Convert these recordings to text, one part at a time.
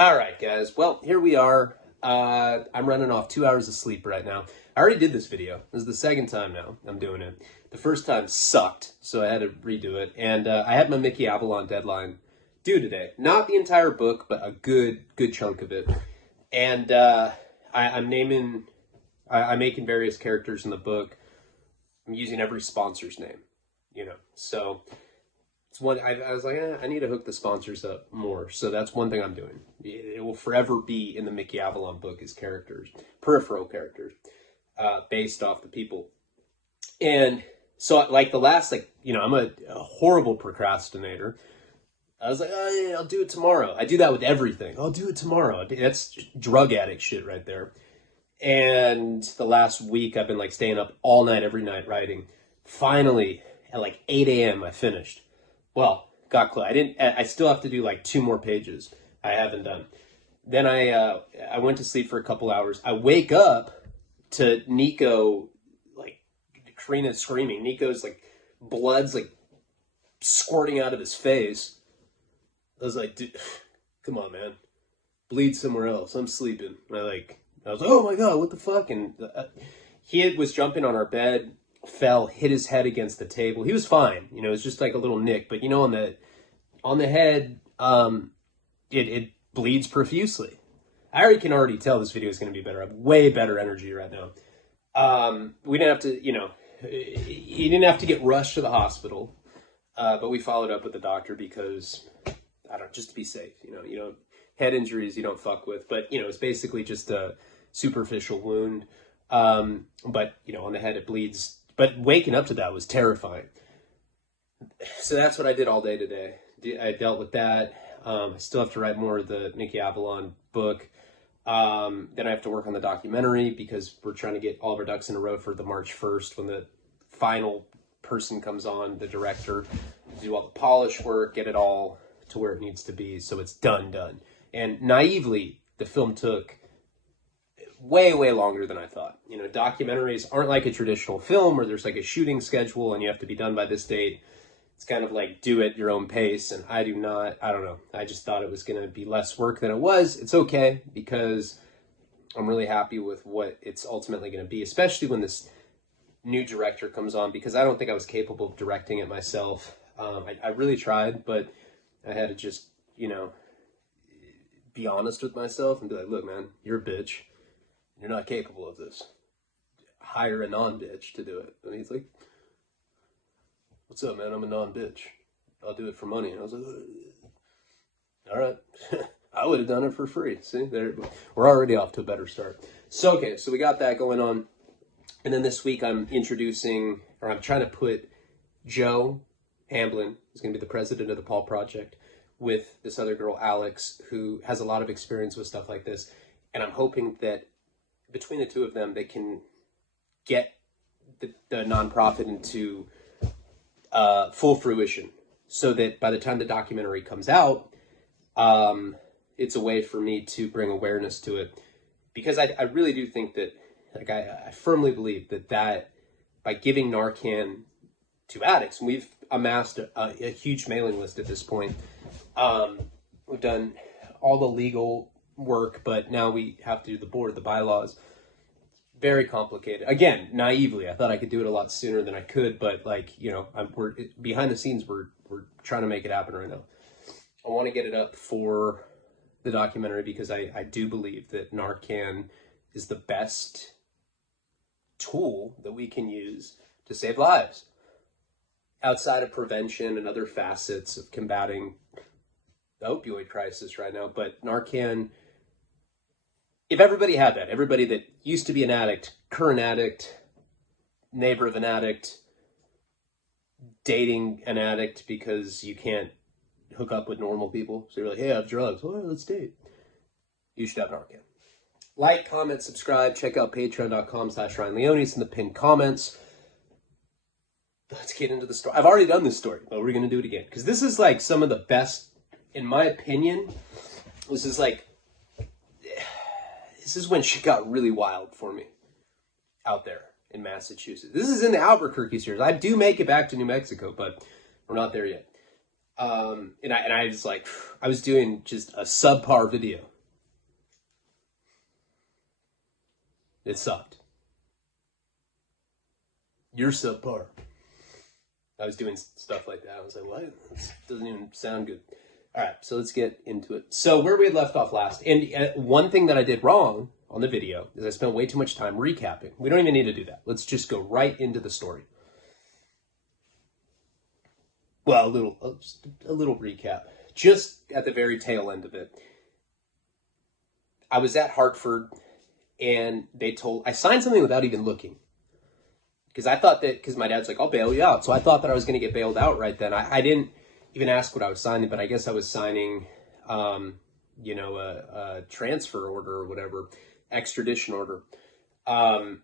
All right, guys. Well, here we are. I'm running off 2 hours of sleep right now. I already did this video. This is the second time now I'm doing it. The first time sucked, so I had to redo it. And I had my Mickey Avalon deadline due today. Not the entire book, but a good chunk of it. And I'm making various characters in the book. I'm using every sponsor's name, So it's one. I was like, I need to hook the sponsors up more. So that's one thing I'm doing. It will forever be in the Mickey Avalon book as characters, peripheral characters, based off the people. And so, like the last, I'm a horrible procrastinator. I was like, oh, yeah, I'll do it tomorrow. I do that with everything. I'll do it tomorrow. That's drug addict shit right there. And the last week, I've been staying up all night, every night writing. Finally, at 8 a.m., I finished. Well, got close. I still have to do 2 more pages. I haven't done. Then I went to sleep for a couple hours. I wake up to Nico, Karina screaming. Nico's blood's squirting out of his face. I was like, dude, come on, man. Bleed somewhere else. I'm sleeping. I was like, oh my God, what the fuck? And he was jumping on our bed, fell, hit his head against the table. He was fine. It was just a little nick. But, on the head, it bleeds profusely. I can already tell this video is going to be better. I have way better energy right now. We didn't have to, he didn't have to get rushed to the hospital. But we followed up with the doctor because, just to be safe, head injuries you don't fuck with. But, it's basically just a superficial wound. But, on the head it bleeds. But waking up to that was terrifying. So that's what I did all day today. I dealt with that. I still have to write more of the Mickey Avalon book. Then I have to work on the documentary because we're trying to get all of our ducks in a row for the March 1st when the final person comes on, the director, do all the polish work, get it all to where it needs to be so it's done. And naively, the film took way longer than I thought. Documentaries aren't like a traditional film where there's a shooting schedule and you have to be done by this date. It's kind of do at your own pace, and I don't know. I just thought it was going to be less work than it was. It's okay because I'm really happy with what it's ultimately going to be, especially when this new director comes on, because I don't think I was capable of directing it myself. I really tried, but I had to just, be honest with myself and be like, look, man, you're a bitch. You're not capable of this. Hire a non-bitch to do it. And he's like, what's up, man? I'm a non-bitch. I'll do it for money. And I was like, all right. I would have done it for free. See, we're already off to a better start. So, okay, so we got that going on. And then this week I'm trying to put Joe Hamblin, who's going to be the president of the Paul Project, with this other girl, Alex, who has a lot of experience with stuff like this. And I'm hoping that between the two of them, they can get the nonprofit into full fruition so that by the time the documentary comes out, it's a way for me to bring awareness to it. Because I really do think that, I firmly believe that by giving Narcan to addicts, and we've amassed a huge mailing list at this point. We've done all the legal work, but now we have to do the bylaws. Very complicated. Again, naively, I thought I could do it a lot sooner than I could, but we're behind the scenes. We're trying to make it happen right now. I want to get it up for the documentary because I do believe that Narcan is the best tool that we can use to save lives outside of prevention and other facets of combating the opioid crisis right now. But Narcan, if everybody had that, everybody that used to be an addict, current addict, neighbor of an addict, dating an addict because you can't hook up with normal people, so you're like, hey, I have drugs, well, let's date. You should have Narcan. Like, comment, subscribe, check out patreon.com/Ryan Leonis in the pinned comments. Let's get into the story. I've already done this story, but we're going to do it again. Because this is some of the best, in my opinion, this is when shit got really wild for me out there in Massachusetts. This is in the Albuquerque series. I do make it back to New Mexico, but we're not there yet. And I was I was doing just a subpar video. It sucked. You're subpar. I was doing stuff like that. I was like, what? This doesn't even sound good. All right, so let's get into it. So where we had left off last, and one thing that I did wrong on the video is I spent way too much time recapping. We don't even need to do that. Let's just go right into the story. Well, a little recap. Just at the very tail end of it, I was at Hartford, and I signed something without even looking. Because I thought that, because my dad's like, I'll bail you out. So I thought that I was going to get bailed out right then. I didn't even ask what I was signing, but I guess I was signing, a transfer order or whatever, extradition order. And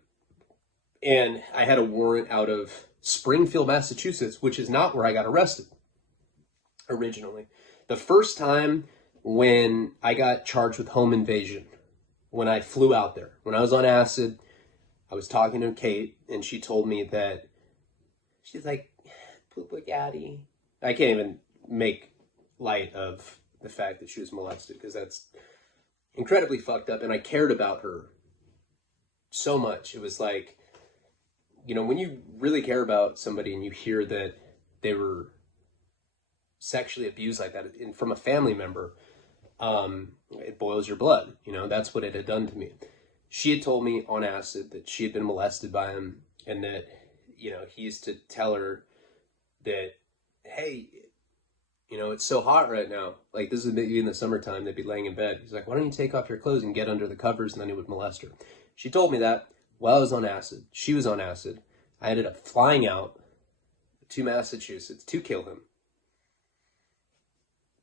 I had a warrant out of Springfield, Massachusetts, which is not where I got arrested originally. The first time when I got charged with home invasion, when I flew out there, when I was on acid, I was talking to Kate, and she told me that, she's like, poop a gaddy. I can't even make light of the fact that she was molested, because that's incredibly fucked up, and I cared about her so much. It was like, when you really care about somebody and you hear that they were sexually abused like that from a family member, it boils your blood. That's what it had done to me. She had told me on acid that she had been molested by him, and that, he used to tell her that, hey, it's so hot right now. Like, this is maybe in the summertime, they'd be laying in bed. He's like, why don't you take off your clothes and get under the covers, and then he would molest her. She told me that while I was on acid. She was on acid. I ended up flying out to Massachusetts to kill him.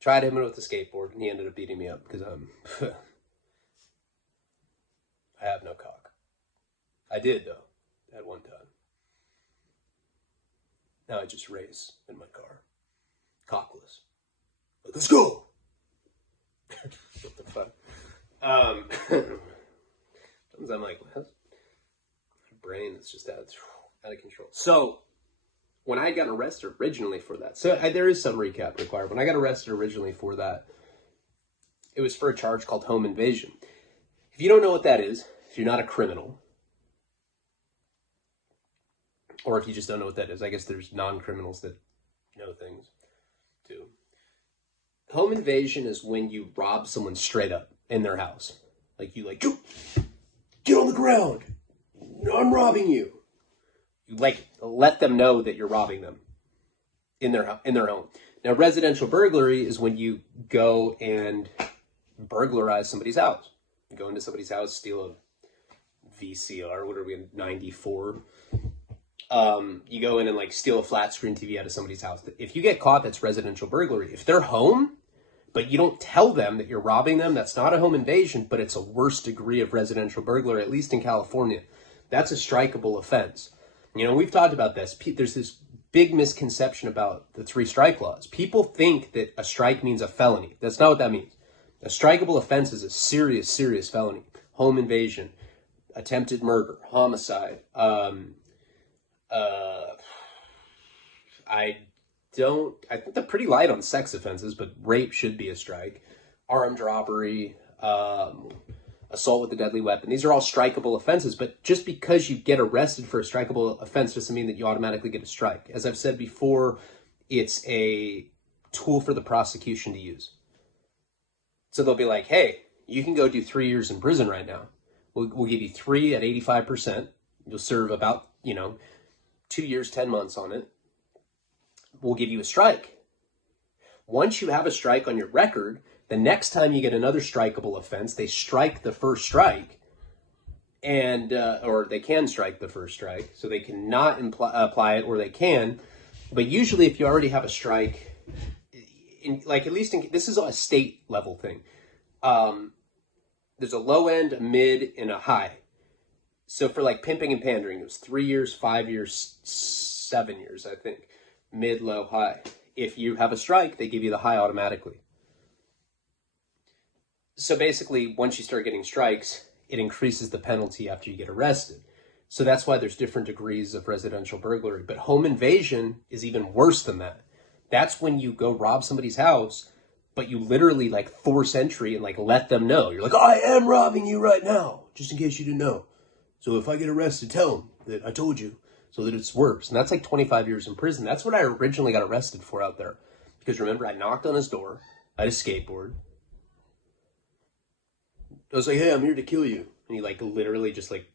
Tried him with a skateboard, and he ended up beating me up because I have no cock. I did, though, at one time. Now I just race in my car. Cockless. Like, let's go! What the fuck? Sometimes I'm like, what? My brain is just out of control. So, when I got arrested originally for that, there is some recap required. When I got arrested originally for that, it was for a charge called home invasion. If you don't know what that is, if you're not a criminal, or if you just don't know what that is, I guess there's non-criminals that know things too. Home invasion is when you rob someone straight up in their house. Like, you get on the ground. I'm robbing you. You let them know that you're robbing them in their home. Now, residential burglary is when you go and burglarize somebody's house. You go into somebody's house, steal a VCR, what are we in, 94? You go in and steal a flat screen TV out of somebody's house. If you get caught, that's residential burglary. If they're home, but you don't tell them that you're robbing them, that's not a home invasion, but it's a worse degree of residential burglary, at least in California. That's a strikeable offense. We've talked about this. There's this big misconception about the 3 strike laws. People think that a strike means a felony. That's not what that means. A strikeable offense is a serious, serious felony. Home invasion, attempted murder, homicide. I think they're pretty light on sex offenses, but rape should be a strike. Armed robbery, assault with a deadly weapon. These are all strikeable offenses, but just because you get arrested for a strikeable offense doesn't mean that you automatically get a strike. As I've said before, it's a tool for the prosecution to use. So they'll be like, hey, you can go do 3 years in prison right now. We'll give you 3 at 85%. You'll serve about, 2 years, 10 months on it. We'll give you a strike. Once you have a strike on your record, the next time you get another strikeable offense, they strike the first strike, and or they can strike the first strike, so they cannot apply it, or they can. But usually, if you already have a strike, this is a state level thing. There's a low end, a mid, and a high. So for pimping and pandering, it was 3 years, 5 years, 7 years, I think. Mid, low, high. If you have a strike, they give you the high automatically. So basically, once you start getting strikes, it increases the penalty after you get arrested. So that's why there's different degrees of residential burglary. But home invasion is even worse than that. That's when you go rob somebody's house, but you literally force entry and let them know. You're like, I am robbing you right now, just in case you didn't know. So if I get arrested, tell them that I told you so that it's worse. And that's like 25 years in prison. That's what I originally got arrested for out there. Because remember, I knocked on his door. I had a skateboard. I was like, hey, I'm here to kill you. And he like literally just like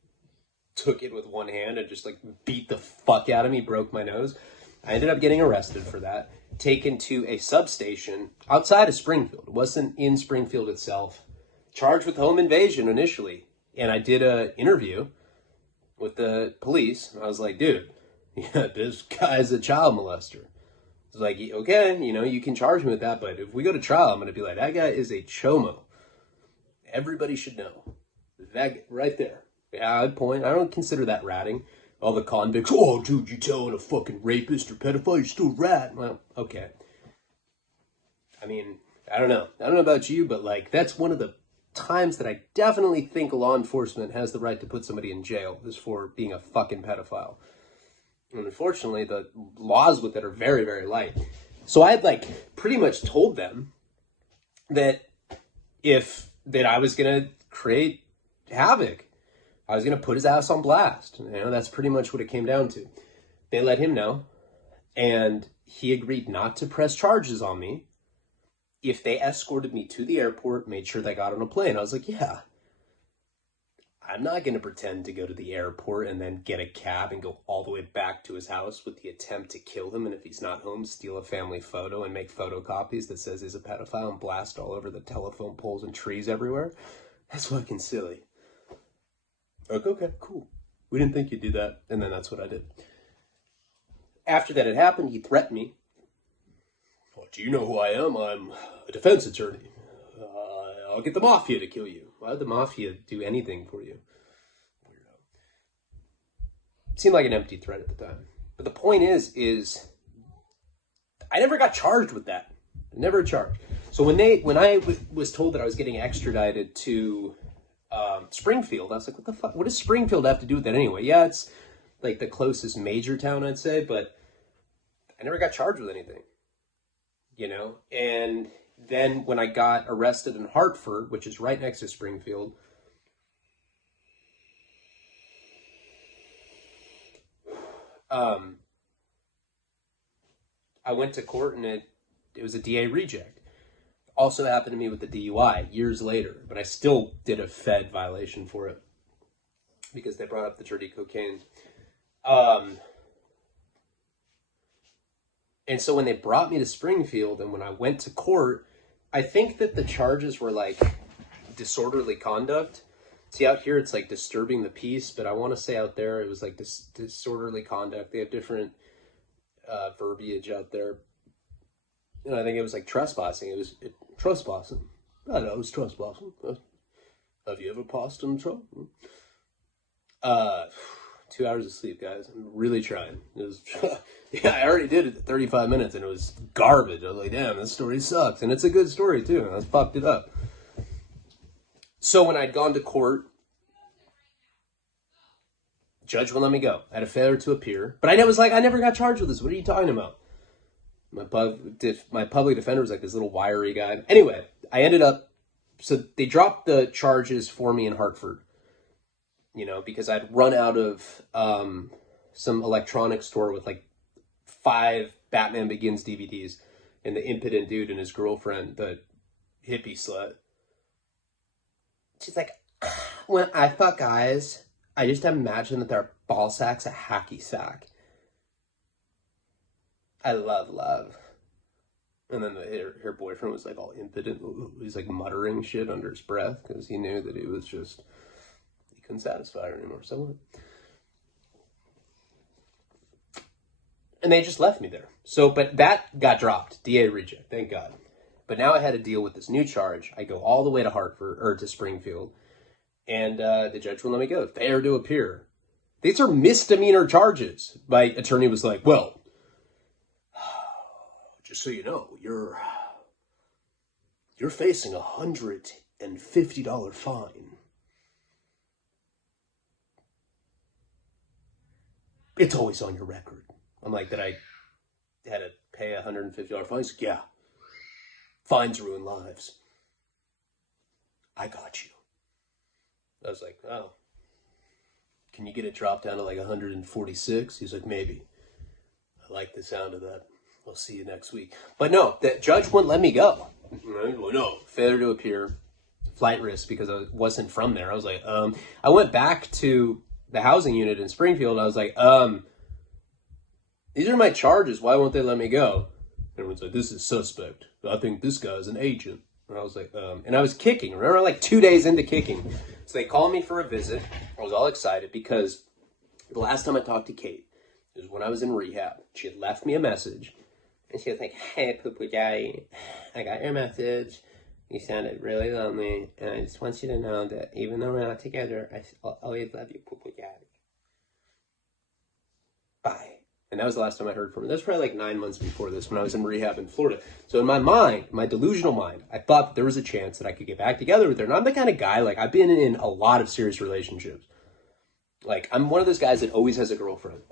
took it with one hand and just like beat the fuck out of me, broke my nose. I ended up getting arrested for that, taken to a substation outside of Springfield. It wasn't in Springfield itself. Charged with home invasion initially. And I did an interview with the police. I was like, dude, yeah, this guy's a child molester. I was like, okay, you know, you can charge me with that, but if we go to trial, I'm going to be like, that guy is a chomo. Everybody should know. That right there. Yeah, I'd point. I don't consider that ratting. All the convicts, oh, dude, you telling a fucking rapist or pedophile, you're still a rat. Well, okay. I mean, I don't know. I don't know about you, but like, that's one of the times that I definitely think law enforcement has the right to put somebody in jail is for being a fucking pedophile. And unfortunately, the laws with it are very, very light. So I had like pretty much told them that I was going to create havoc. I was going to put his ass on blast. You know, that's pretty much what it came down to. They let him know, and he agreed not to press charges on me if they escorted me to the airport, made sure they got on a plane. I was like, yeah, I'm not going to pretend to go to the airport and then get a cab and go all the way back to his house with the attempt to kill him. And if he's not home, steal a family photo and make photocopies that says he's a pedophile and blast all over the telephone poles and trees everywhere. That's fucking silly. Like, okay, cool. We didn't think you'd do that. And then that's what I did. After that had happened, he threatened me. Well, do you know who I am? I'm a defense attorney. I'll get the mafia to kill you. Why would the mafia do anything for you? Weirdo. Seemed like an empty threat at the time. But the point is I never got charged with that. Never charged. So when I was told that I was getting extradited to Springfield, I was like, what the fuck? What does Springfield have to do with that anyway? Yeah, it's like the closest major town, I'd say, but I never got charged with anything. You know? And then when I got arrested in Hartford, which is right next to Springfield, I went to court and it was a DA reject. Also happened to me with the DUI years later, but I still did a Fed violation for it because they brought up the dirty cocaine. And so when they brought me to Springfield and when I went to court, I think that the charges were like disorderly conduct. See, out here it's like disturbing the peace, but I want to say out there it was like disorderly conduct. They have different verbiage out there. And I think it was like trespassing. It was trespassing. I know it was trespassing. Have you ever passed in trouble? 2 hours of sleep, guys. I'm really trying. It was, yeah, I already did it at 35 minutes and it was garbage. I was like, damn, this story sucks. And it's a good story too. And I fucked it up. So when I'd gone to court, judge wouldn't let me go. I had a failure to appear. But I was like, I never got charged with this. What are you talking about? My public defender was like this little wiry guy. Anyway, I ended up, so they dropped the charges for me in Hartford, you know, because I'd run out of some electronics store with like 5 Batman Begins DVDs and the impotent dude and his girlfriend, the hippie slut. She's like, when I fuck guys, I just imagine that their ball sack's a hacky sack. I love love. And then her boyfriend was like all impotent. He's like muttering shit under his breath because he knew that he couldn't satisfy her anymore. So, and they just left me there. So, but that got dropped. DA reject, thank God. But now I had to deal with this new charge. I go all the way to Hartford or to Springfield, and the judge will let me go. Failure to appear. These are misdemeanor charges. My attorney was like, well, just so you know, you're facing $150 fine. It's always on your record. I'm like, that I had to pay $150 fine? He's like, yeah. Fines ruin lives. I got you. I was like, oh. can you get it dropped down to like 146? He's like, maybe. I like the sound of that. I'll see you next week. But no, the judge wouldn't let me go. No, failure to appear, flight risk because I wasn't from there. I was like, I went back to the housing unit in Springfield. I was like, these are my charges. Why won't they let me go? Everyone's like, this is suspect. I think this guy's an agent. And I was like, and I was kicking. Remember, like 2 days into kicking. So they called me for a visit. I was all excited because the last time I talked to Kate was when I was in rehab. She had left me a message. And she was like, hey, poo-poo daddy, I got your message. You sounded really lonely. And I just want you to know that even though we're not together, I'll always love you, poo-poo daddy. Bye. And that was the last time I heard from her. That was probably like 9 months before this when I was in rehab in Florida. So in my mind, my delusional mind, I thought that there was a chance that I could get back together with her. And I'm the kind of guy, like, I've been in a lot of serious relationships. Like, I'm one of those guys that always has a girlfriend.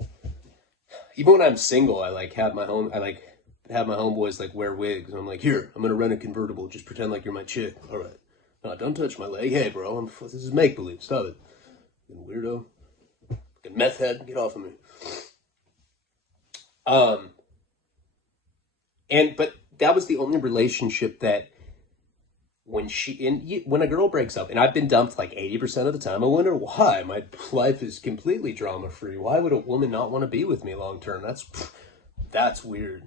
Even when I'm single, I have my homeboys like wear wigs. And I'm like, here, I'm going to rent a convertible. Just pretend like you're my chick. All right. No, don't touch my leg. Hey, bro, this is make-believe. Stop it. You weirdo. Fucking meth head. Get off of me. But that was the only relationship that when a girl breaks up, and I've been dumped like 80% of the time, I wonder why. My life is completely drama-free. Why would a woman not want to be with me long-term? That's weird.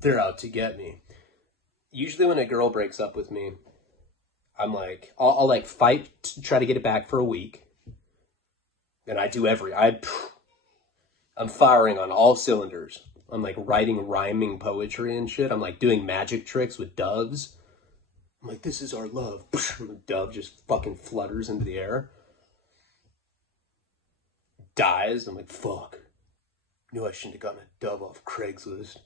They're out to get me. Usually when a girl breaks up with me, I'm like, I'll like fight to try to get it back for a week. And I'm firing on all cylinders. I'm like writing rhyming poetry and shit. I'm like doing magic tricks with doves. I'm like, this is our love. The dove just fucking flutters into the air. Dies. I'm like, fuck. Knew I shouldn't have gotten a dove off Craigslist.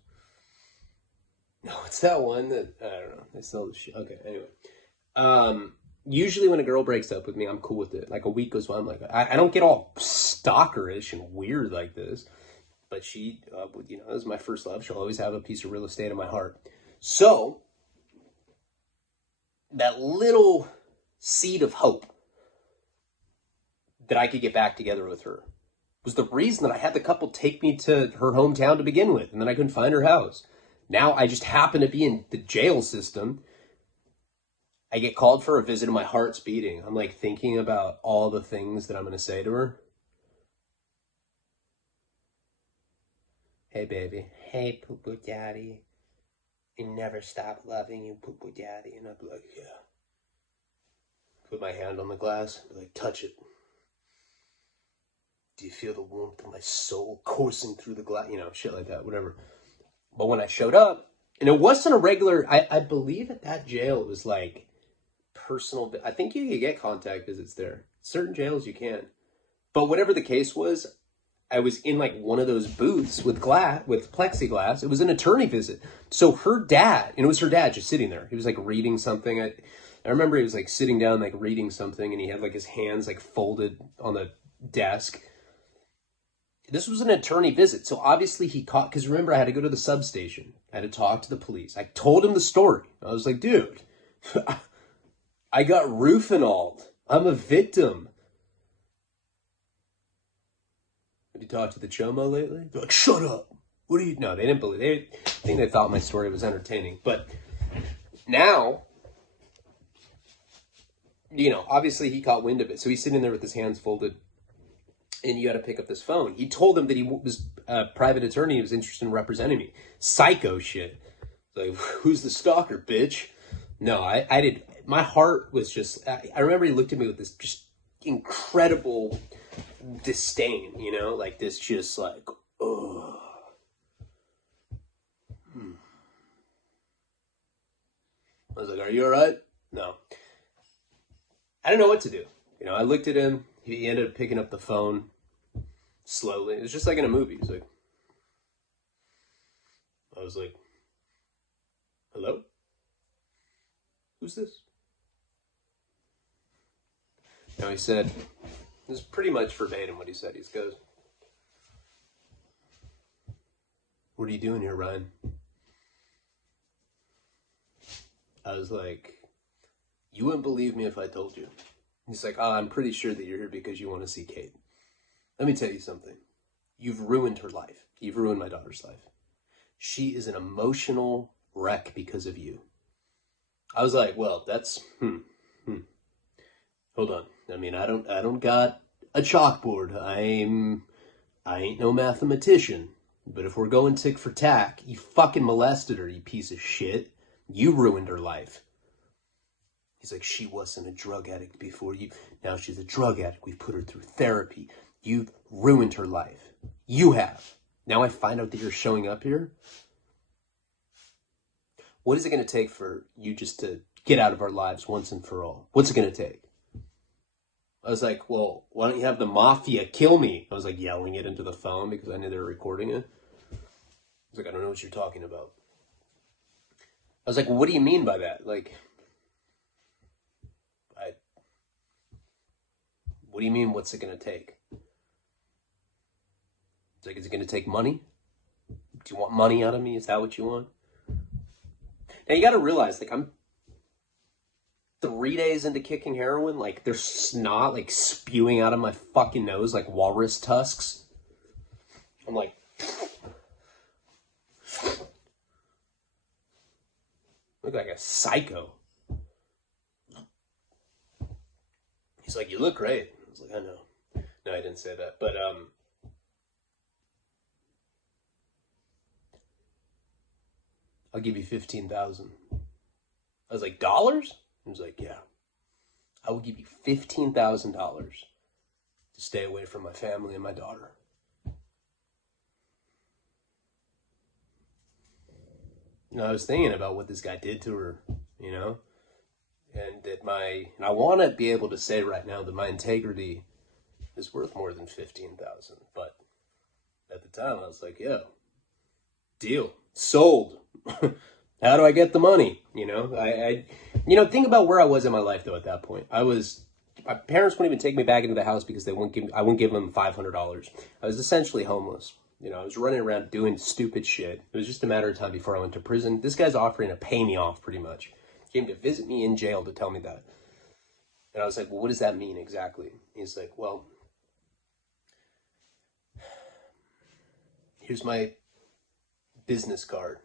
No, it's that one that, I don't know. They sell the shit. Okay, anyway. Usually when a girl breaks up with me, I'm cool with it. Like a week goes by, I'm like, I don't get all stalkerish and weird like this. But she, this is my first love. She'll always have a piece of real estate in my heart. So, that little seed of hope that I could get back together with her was the reason that I had the couple take me to her hometown to begin with. And then I couldn't find her house. Now I just happen to be in the jail system. I get called for a visit and my heart's beating. I'm like thinking about all the things that I'm going to say to her. Hey, baby. Hey, poo-poo daddy. I never stop loving you, poo-poo daddy. And I'd be like, yeah. Put my hand on the glass. Be like, touch it. Do you feel the warmth of my soul coursing through the glass? Shit like that, whatever. But when I showed up, and it wasn't a regular, I believe at that jail it was like personal, I think you could get contact visits there. Certain jails you can. But whatever the case was, I was in like one of those booths with plexiglass. It was an attorney visit. So her dad, and it was her dad just sitting there. He was like reading something. I remember he was like sitting down, like reading something, and he had like his hands like folded on the desk. This was an attorney visit. So obviously because remember I had to go to the substation. I had to talk to the police. I told him the story. I was like, dude, I got roofinalled. I'm a victim. Have you talked to the Chomo lately? They're like, shut up. What do you... No, they didn't believe... I think they thought my story was entertaining. But now, obviously he caught wind of it. So he's sitting there with his hands folded. And you got to pick up this phone. He told them that he was a private attorney. He was interested in representing me. Psycho shit. Like, who's the stalker, bitch? No, I did... My heart was just... I remember he looked at me with this just incredible... disdain, like this, just like, oh. I was like, are you all right? No. I don't know what to do. I looked at him. He ended up picking up the phone slowly. It was just like in a movie. He's like, I was like, hello? Who's this? Now he said, this is pretty much verbatim what he said. He goes, what are you doing here, Ryan? I was like, you wouldn't believe me if I told you. He's like, I'm pretty sure that you're here because you want to see Kate. Let me tell you something. You've ruined her life. You've ruined my daughter's life. She is an emotional wreck because of you. I was like, well, that's, hold on. I mean, I don't got a chalkboard. I ain't no mathematician. But if we're going tick for tack, you fucking molested her, you piece of shit. You ruined her life. He's like, she wasn't a drug addict before you. Now she's a drug addict. We've put her through therapy. You've ruined her life. You have. Now I find out that you're showing up here. What is it going to take for you just to get out of our lives once and for all? What's it going to take? I was like, well, why don't you have the mafia kill me? I was like yelling it into the phone because I knew they were recording it. I was like, I don't know what you're talking about. I was like, well, what do you mean by that? Like, what do you mean, what's it going to take? It's like, is it going to take money? Do you want money out of me? Is that what you want? Now, you got to realize, like, I'm 3 days into kicking heroin. Like, there's snot, like, spewing out of my fucking nose like walrus tusks. I'm like... look like a psycho. He's like, you look great. I was like, I know. No, I didn't say that. But, I'll give you $15,000. I was like, dollars? He was like, yeah. I will give you $15,000 to stay away from my family and my daughter. You know, I was thinking about what this guy did to her, you know? And that and I want to be able to say right now that my integrity is worth more than $15,000. But at the time, I was like, yeah, deal, sold. How do I get the money? You know, think about where I was in my life though. At that point, my parents wouldn't even take me back into the house because I wouldn't give them $500. I was essentially homeless. You know, I was running around doing stupid shit. It was just a matter of time before I went to prison. This guy's offering to pay me off pretty much. He came to visit me in jail to tell me that. And I was like, well, what does that mean exactly? He's like, well, here's my business card.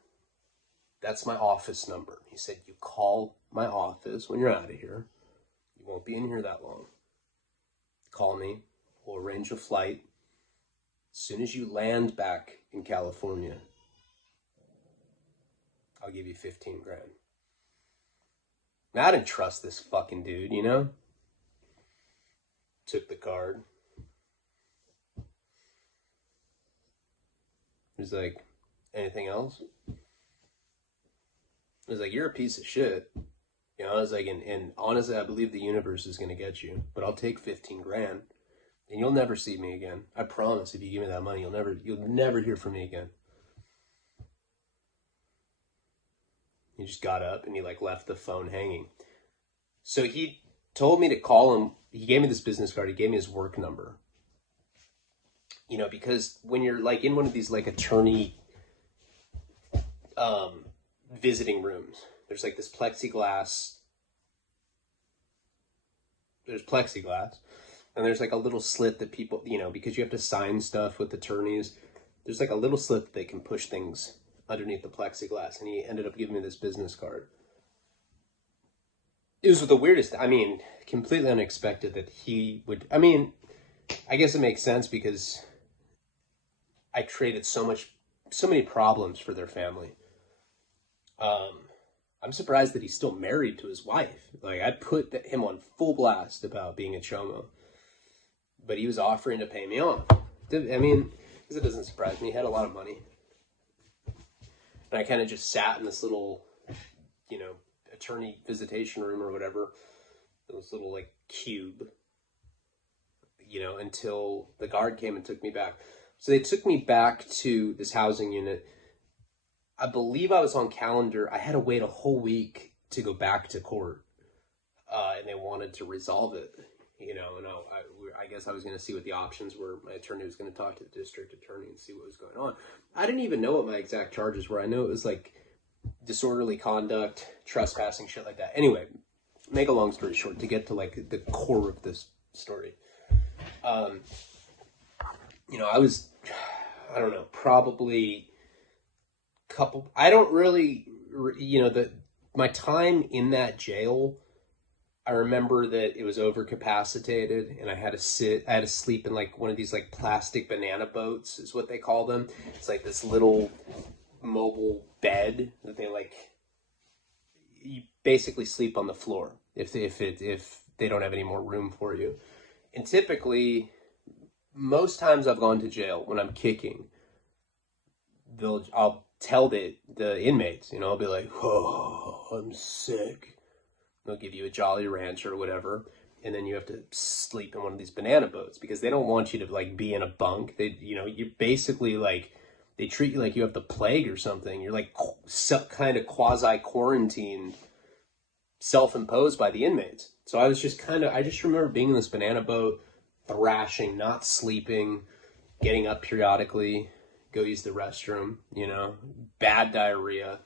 That's my office number. He said, you call my office when you're out of here. You won't be in here that long. Call me. We'll arrange a flight. As soon as you land back in California, I'll give you 15 grand. Now, I didn't trust this fucking dude, you know? Took the card. He's like, anything else? I was like, you're a piece of shit. You know, I was like, and honestly, I believe the universe is going to get you, but I'll take 15 grand and you'll never see me again. I promise if you give me that money, you'll never hear from me again. He just got up and he like left the phone hanging. So he told me to call him. He gave me this business card. He gave me his work number. You know, because when you're like in one of these like attorney visiting rooms, there's like this plexiglass. There's plexiglass. And there's like a little slit that people, you know, because you have to sign stuff with attorneys. There's like a little slit that they can push things underneath the plexiglass. And he ended up giving me this business card. It was the weirdest, I mean, completely unexpected that he would, I mean, I guess it makes sense because I created so many problems for their family. I'm surprised that he's still married to his wife. Like, I put him on full blast about being a chomo. But he was offering to pay me off. I mean, because it doesn't surprise me. He had a lot of money. And I kind of just sat in this little, you know, attorney visitation room or whatever. This little, like, cube. You know, until the guard came and took me back. So they took me back to this housing unit. I believe I was on calendar. I had to wait a whole week to go back to court. And they wanted to resolve it. You know, and I guess I was going to see what the options were. My attorney was going to talk to the district attorney and see what was going on. I didn't even know what my exact charges were. I know it was like disorderly conduct, trespassing, shit like that. Anyway, make a long story short, to get to like the core of this story. I was, I don't know, probably I don't really, my time in that jail, I remember that it was overcapacitated and I had to sleep in like one of these like plastic banana boats is what they call them. It's like this little mobile bed that you basically sleep on the floor if they don't have any more room for you. And typically, most times I've gone to jail when I'm kicking, I'll tell the inmates, I'll be like, oh, I'm sick. They'll give you a Jolly Rancher or whatever, and then you have to sleep in one of these banana boats because they don't want you to like be in a bunk. You basically like, they treat you like you have the plague or something. You're like kind of quasi quarantined, self-imposed by the inmates. So I just remember being in this banana boat, thrashing, not sleeping, getting up periodically, go use the restroom, bad diarrhea,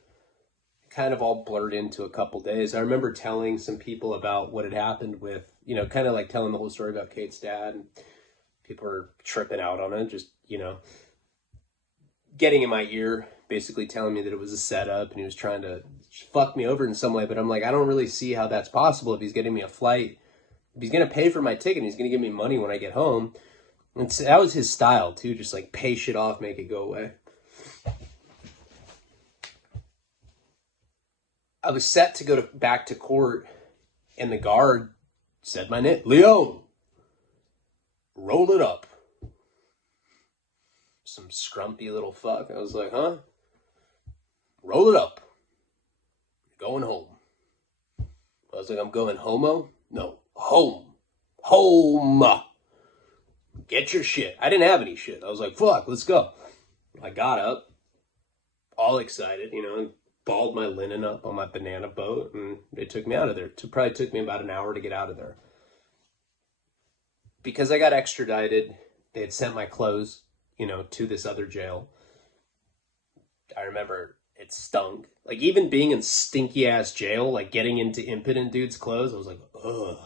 kind of all blurred into a couple days. I remember telling some people about what had happened with, kind of like telling the whole story about Kate's dad, and people were tripping out on it, just, getting in my ear, basically telling me that it was a setup and he was trying to fuck me over in some way. But I'm like, I don't really see how that's possible if he's getting me a flight. If he's going to pay for my ticket, he's going to give me money when I get home. And that was his style too, just like pay shit off, make it go away. I was set to go back to court, and the guard said my name, Leon, roll it up. Some scrumpy little fuck. I was like, huh? Roll it up. You're going home. I was like, I'm going homo? No, home. Home. Get your shit. I didn't have any shit. I was like, fuck, let's go. I got up, all excited, balled my linen up on my banana boat, and they took me out of there. It probably took me about an hour to get out of there. Because I got extradited, they had sent my clothes, to this other jail. I remember it stunk. Like, even being in stinky ass jail, like getting into impotent dude's clothes, I was like, ugh.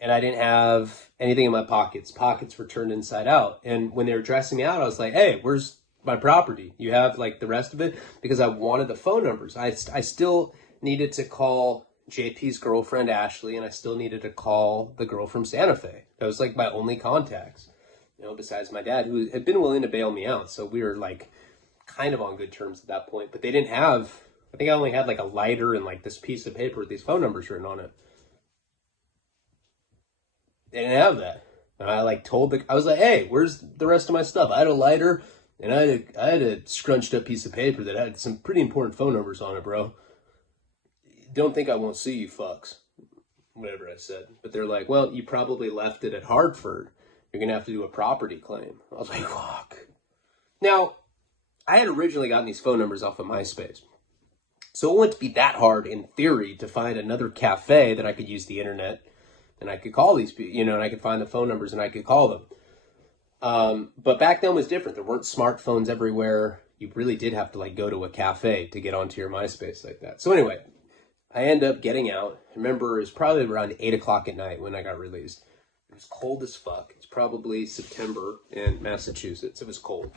And I didn't have anything in my pockets. Pockets were turned inside out. And when they were dressing me out, I was like, hey, where's my property? You have like the rest of it? Because I wanted the phone numbers. I still needed to call JP's girlfriend, Ashley, and I still needed to call the girl from Santa Fe. That was like my only contacts, besides my dad, who had been willing to bail me out. So we were like kind of on good terms at that point. But they didn't have, I think I only had like a lighter and like this piece of paper with these phone numbers written on it. They didn't have that. And I like I was like, hey, where's the rest of my stuff? I had a lighter and I had a scrunched up piece of paper that had some pretty important phone numbers on it, bro. Don't think I won't see you fucks. Whatever I said. But they're like, well, you probably left it at Hartford. You're going to have to do a property claim. I was like, fuck. Now, I had originally gotten these phone numbers off of MySpace. So it wouldn't be that hard, in theory, to find another cafe that I could use the internet and I could call these people, and I could find the phone numbers and I could call them. But back then was different. There weren't smartphones everywhere. You really did have to like go to a cafe to get onto your MySpace like that. So anyway, I end up getting out. I remember it was probably around 8 o'clock at night when I got released. It was cold as fuck. It's probably September in Massachusetts. It was cold.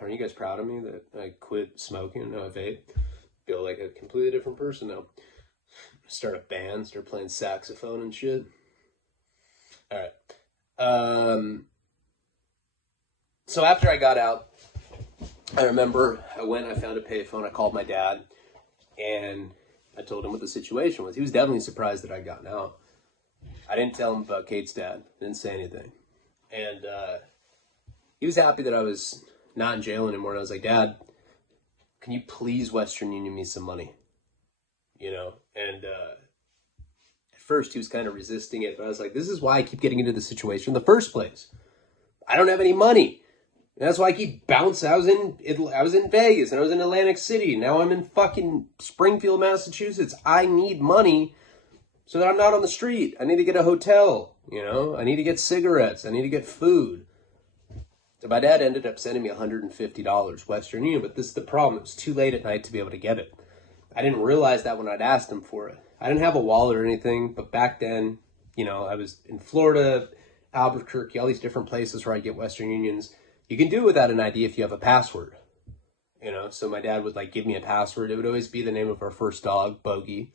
Aren't you guys proud of me that I quit smoking? No, I vape. Feel like a completely different person now. Start a band, start playing saxophone and shit. All right. So after I got out, I remember I found a payphone. I called my dad, and I told him what the situation was. He was definitely surprised that I'd gotten out. I didn't tell him about Kate's dad. Didn't say anything. And he was happy that I was not in jail anymore. And I was like, Dad, can you please Western Union me some money? And at first he was kind of resisting it, but I was like, this is why I keep getting into this situation in the first place. I don't have any money. And that's why I keep bouncing. I was in Vegas and I was in Atlantic City. Now I'm in fucking Springfield, Massachusetts. I need money so that I'm not on the street. I need to get a hotel, I need to get cigarettes. I need to get food. So my dad ended up sending me $150 Western Union, but this is the problem. It was too late at night to be able to get it. I didn't realize that when I'd asked him for it. I didn't have a wallet or anything, but back then, you know, I was in Florida, Albuquerque, all these different places where I get Western Unions. You can do it without an ID if you have a password, you know? So my dad would like give me a password. It would always be the name of our first dog, Bogey.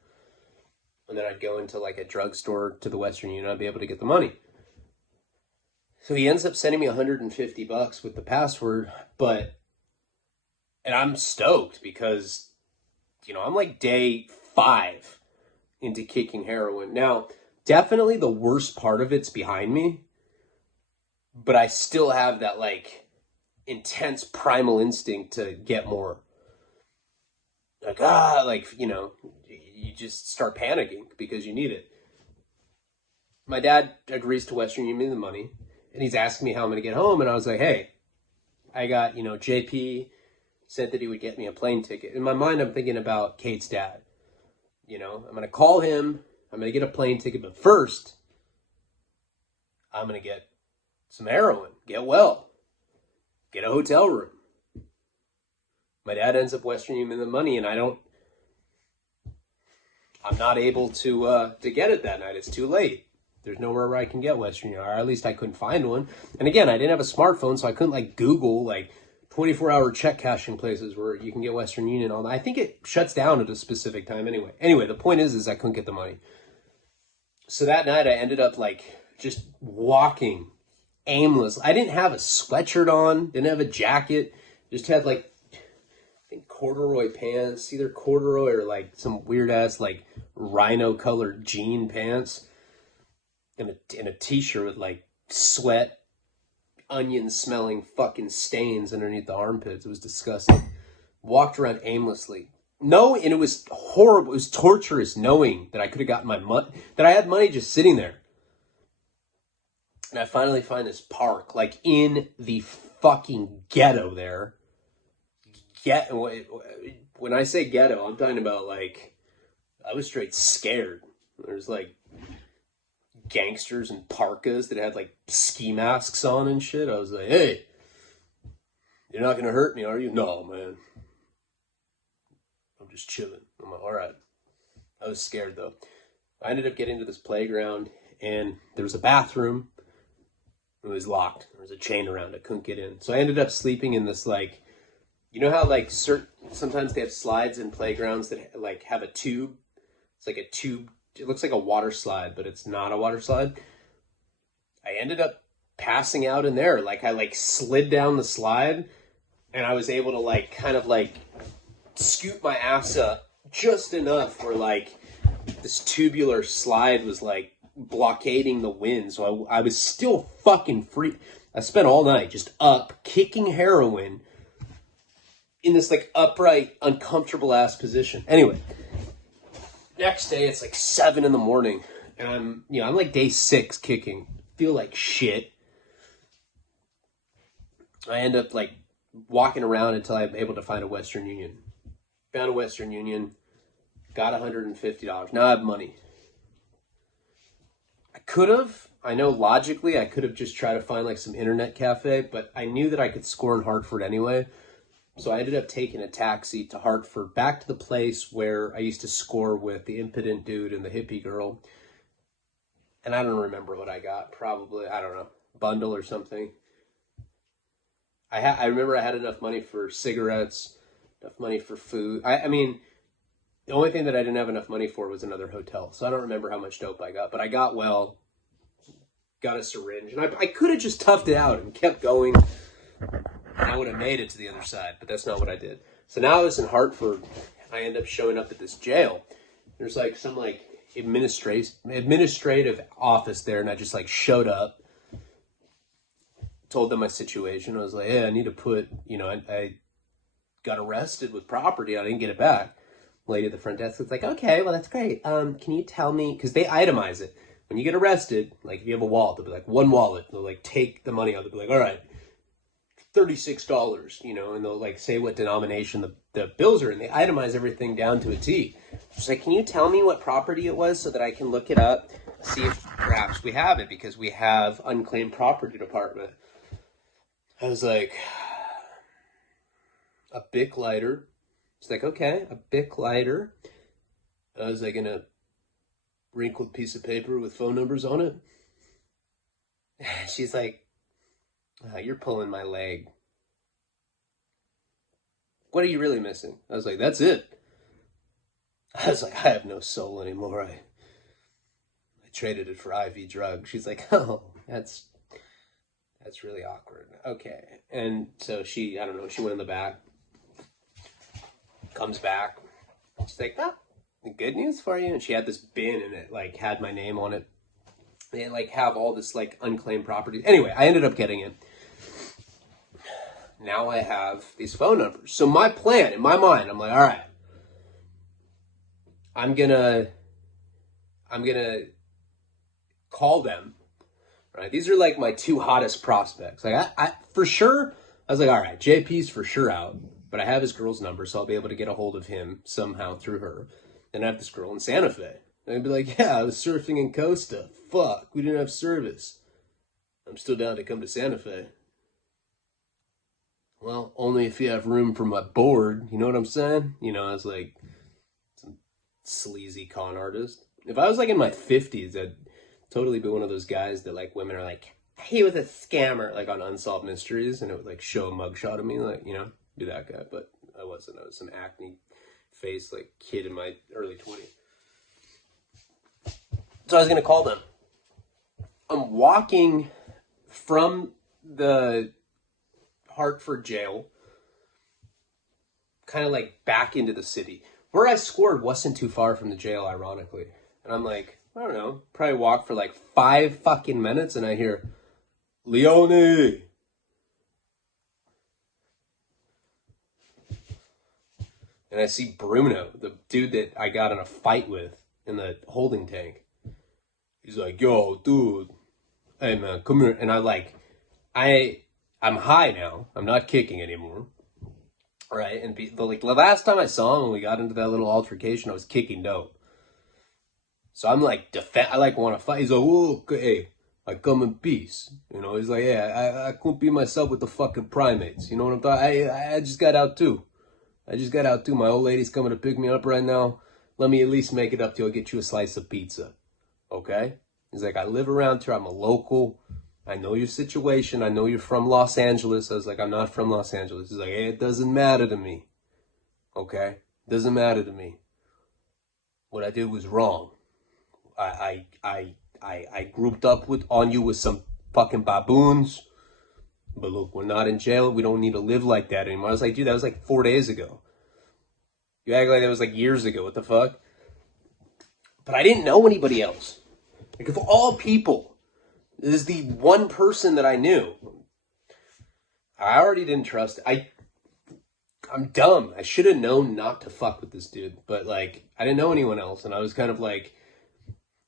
And then I'd go into like a drugstore to the Western Union. I'd be able to get the money. So he ends up sending me $150 with the password, and I'm stoked because, you know, I'm like day 5 into kicking heroin. Now, definitely the worst part of it's behind me, but I still have that like intense primal instinct to get more. Like, like, you know, you just start panicking because you need it. My dad agrees to Western Union the money, and he's asking me how I'm going to get home, and I was like, hey, I got, you know, JP said that he would get me a plane ticket. In my mind, I'm thinking about Kate's dad. You know, I'm going to call him, I'm going to get a plane ticket, but first, I'm going to get some heroin, get well, get a hotel room. My dad ends up Western Union the money, and I'm not able to get it that night. It's too late. There's nowhere where I can get Western Union, or at least I couldn't find one. And again, I didn't have a smartphone, so I couldn't like Google like 24-hour check cashing places where you can get Western Union on. I think it shuts down at a specific time anyway. Anyway, the point is I couldn't get the money. So that night I ended up like just walking aimless. I didn't have a sweatshirt on, didn't have a jacket, just had like I think corduroy pants, either corduroy or like some weird ass like rhino colored jean pants. In a t-shirt with like sweat, onion smelling fucking stains underneath the armpits. It was disgusting. Walked around aimlessly. No, and it was horrible. It was torturous knowing that I could have gotten my money, that I had money just sitting there. And I finally find this park, like in the fucking ghetto there. When I say ghetto, I'm talking about like, I was straight scared. There's like gangsters in parkas that had like ski masks on and shit. I was like, hey, you're not gonna hurt me, are you? No, man, I'm just chilling. I'm like, all right. I was scared though. I ended up getting to this playground, and there was a bathroom. It was locked. There was a chain around it. Couldn't get in. So I ended up sleeping in this like, you know how like sometimes they have slides in playgrounds that like have a tube. It's like a tube. It looks like a water slide, but it's not a water slide. I ended up passing out in there. Like I like slid down the slide, and I was able to like kind of like scoot my ass up just enough where like this tubular slide was like blockading the wind. So I was still fucking free. I spent all night just up kicking heroin in this like upright, uncomfortable ass position. Anyway. Next day, it's like 7 a.m, and I'm like day 6 kicking. Feel like shit. I end up like walking around until I'm able to find a Western Union. Found a Western Union, got $150. Now I have money. I know logically I could have just tried to find like some internet cafe, but I knew that I could score in Hartford anyway. So I ended up taking a taxi to Hartford, back to the place where I used to score with the impotent dude and the hippie girl. And I don't remember what I got. Probably, I don't know, bundle or something. I remember I had enough money for cigarettes, enough money for food. I mean, the only thing that I didn't have enough money for was another hotel. So I don't remember how much dope I got. But I got well, got a syringe. And I could have just toughed it out and kept going. I would have made it to the other side, but that's not what I did. So now I was in Hartford. I end up showing up at this jail. There's like some like administrative office there, and I just like showed up, told them my situation. I was like, hey, I need to put, I got arrested with property. I didn't get it back. Lady at the front desk was like, okay, well, that's great. Can you tell me, because they itemize it. When you get arrested, like if you have a wallet, they'll be like, one wallet. They'll like take the money out. They'll be like, all right, $36, and they'll like say what denomination the bills are in. They itemize everything down to a T. She's like, can you tell me what property it was so that I can look it up, see if perhaps we have it, because we have unclaimed property department. I was like, a Bic lighter. She's like, okay, a Bic lighter. I was like, in a wrinkled piece of paper with phone numbers on it. She's like, oh, you're pulling my leg. What are you really missing? I was like, that's it. I was like, I have no soul anymore. I traded it for IV drugs. She's like, oh, that's really awkward. Okay. And so she, I don't know, she went in the back, comes back. She's like, oh, good news for you. And she had this bin and it like had my name on it. They like have all this like unclaimed property. Anyway, I ended up getting it. Now I have these phone numbers. So my plan in my mind, I'm like, all right, I'm gonna call them. Right? These are like my two hottest prospects. Like I for sure, I was like, all right, JP's for sure out, but I have his girl's number, so I'll be able to get a hold of him somehow through her. And I have this girl in Santa Fe. And I'd be like, yeah, I was surfing in Costa. Fuck, we didn't have service. I'm still down to come to Santa Fe. Well, only if you have room for my board. You know what I'm saying? You know, I was like some sleazy con artist. If I was like in my 50s, I'd totally be one of those guys that like women are like, he was a scammer, like on Unsolved Mysteries, and it would like show a mugshot of me, like, you know, be that guy. But I wasn't. I was some acne face like kid in my early 20s. So I was gonna call them. I'm walking from the Hartford jail, kind of like back into the city. Where I scored wasn't too far from the jail, ironically. And I'm like, I don't know, probably walk for like 5 fucking minutes and I hear, Leone. And I see Bruno, the dude that I got in a fight with in the holding tank. He's like, yo, dude, hey man, come here. And I'm high now. I'm not kicking anymore. Right? And like the last time I saw him when we got into that little altercation, I was kicking dope. So I'm like, I like want to fight. He's like, oh, okay, I come in peace. You know, he's like, yeah, I couldn't be myself with the fucking primates. You know what I'm talking? I just got out too. My old lady's coming to pick me up right now. Let me at least make it up to you. I'll get you a slice of pizza. Okay? He's like, I live around here. I'm a local. I know your situation. I know you're from Los Angeles. I was like, I'm not from Los Angeles. He's like, hey, it doesn't matter to me. Okay? It doesn't matter to me. What I did was wrong. I grouped up on you with some fucking baboons. But look, we're not in jail. We don't need to live like that anymore. I was like, dude, that was like 4 days ago. You act like that was like years ago. What the fuck? But I didn't know anybody else. Like, of all people, this is the one person that I knew. I already didn't trust. I'm dumb. I should have known not to fuck with this dude. But, like, I didn't know anyone else. And I was kind of, like,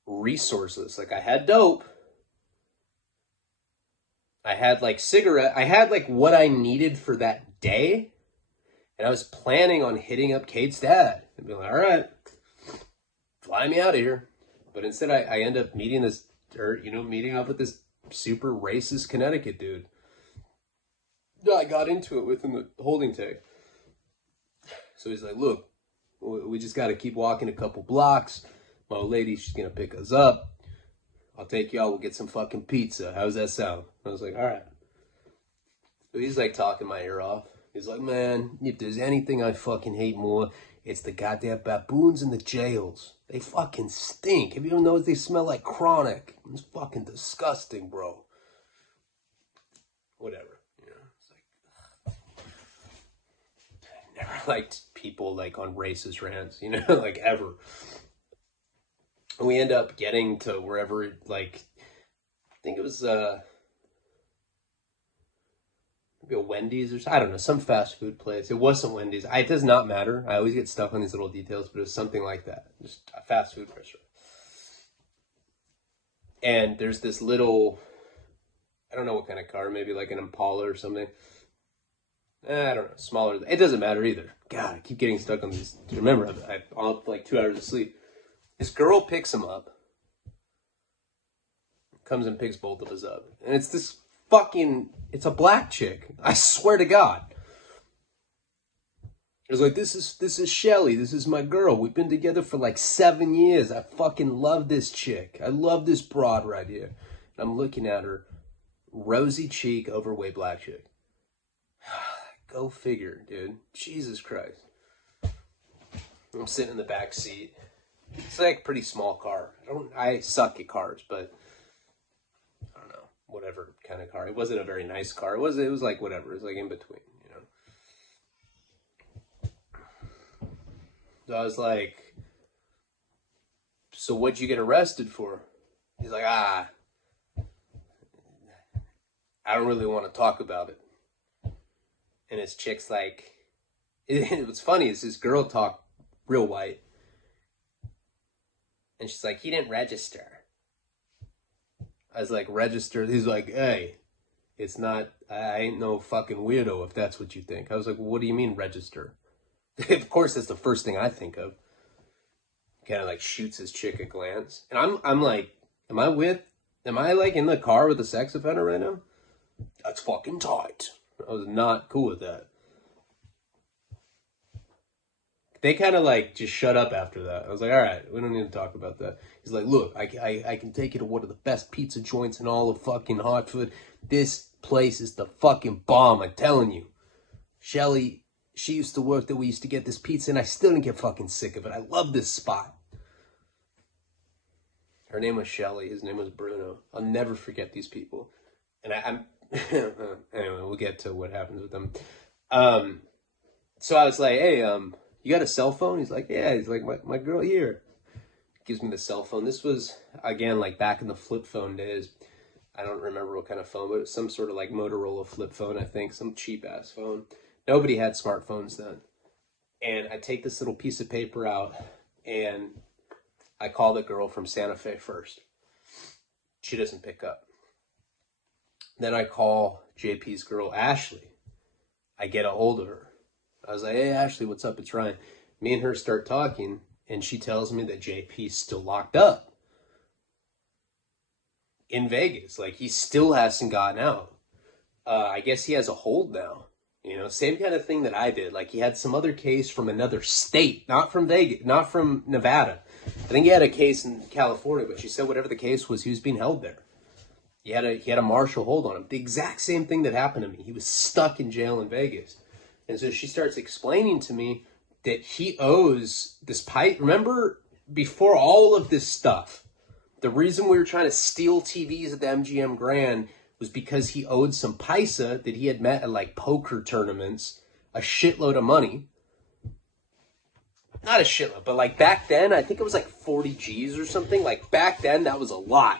resourceless. Like, I had dope. I had, like, cigarette. I had, like, what I needed for that day. And I was planning on hitting up Kate's dad. And being like, all right, fly me out of here. But instead, I end up meeting up with this super racist Connecticut dude. I got into it with him the holding tank. So he's like, look, we just got to keep walking a couple blocks. My old lady, she's going to pick us up. I'll take y'all. We'll get some fucking pizza. How's that sound? I was like, all right. So he's like talking my ear off. He's like, man, if there's anything I fucking hate more, it's the goddamn baboons in the jails. They fucking stink. Have you ever noticed they smell like chronic? It's fucking disgusting, bro. Whatever. You know, it's like, I never liked people like on racist rants, you know, like ever. And we end up getting to wherever, like, I think it was, maybe a Wendy's or I don't know, some fast food place. It wasn't Wendy's. It does not matter. I always get stuck on these little details, but it was something like that. Just a fast food restaurant. And there's this little, I don't know what kind of car, maybe like an Impala or something. I don't know, smaller. It doesn't matter either. God, I keep getting stuck on these. Remember, I'll have like 2 hours of sleep. This girl picks him up. Comes and picks both of us up. And it's this it's a black chick. I swear to God. I was like, this is Shelly. This is my girl. We've been together for like 7 years. I fucking love this chick. I love this broad right here. And I'm looking at her, rosy cheek, overweight black chick. Go figure, dude. Jesus Christ. I'm sitting in the back seat. It's like a pretty small car. I suck at cars, but I don't know, whatever kind of car. It wasn't a very nice car. It was like whatever. It was like in between, you know. So I was like, so what'd you get arrested for? He's like, I don't really want to talk about it. And his chick's like, what's funny is this girl talked real white. And she's like, he didn't register. I was like, register? He's like, hey, it's not, I ain't no fucking weirdo if that's what you think. I was like, well, what do you mean register? Of course, that's the first thing I think of. Kind of like shoots his chick a glance. And I'm like, am I like in the car with a sex offender right now? That's fucking tight. I was not cool with that. They kind of like just shut up after that. I was like, all right, we don't need to talk about that. He's like, look, I can take you to one of the best pizza joints in all of fucking Hartford. This place is the fucking bomb, I'm telling you. Shelly, she used to work there. We used to get this pizza, and I still didn't get fucking sick of it. I love this spot. Her name was Shelly. His name was Bruno. I'll never forget these people. And I'm anyway, we'll get to what happens with them. So I was like, hey, you got a cell phone? He's like, yeah. He's like, my girl here. Gives me the cell phone. This was, again, like back in the flip phone days. I don't remember what kind of phone, but it was some sort of like Motorola flip phone, I think. Some cheap-ass phone. Nobody had smartphones then. And I take this little piece of paper out, and I call the girl from Santa Fe first. She doesn't pick up. Then I call JP's girl, Ashley. I get a hold of her. I was like, hey, Ashley, what's up? It's Ryan. Me and her start talking, and she tells me that JP's still locked up in Vegas. Like, he still hasn't gotten out. I guess he has a hold now. You know, same kind of thing that I did. Like, he had some other case from another state, not from Vegas, not from Nevada. I think he had a case in California, but she said whatever the case was, he was being held there. He had a martial hold on him. The exact same thing that happened to me. He was stuck in jail in Vegas. And so she starts explaining to me that he owes this pipe. Remember, before all of this stuff, the reason we were trying to steal TVs at the MGM Grand was because he owed some paisa that he had met at like poker tournaments, a shitload of money. Not a shitload, but like back then, I think it was like 40 G's or something. Like back then, that was a lot.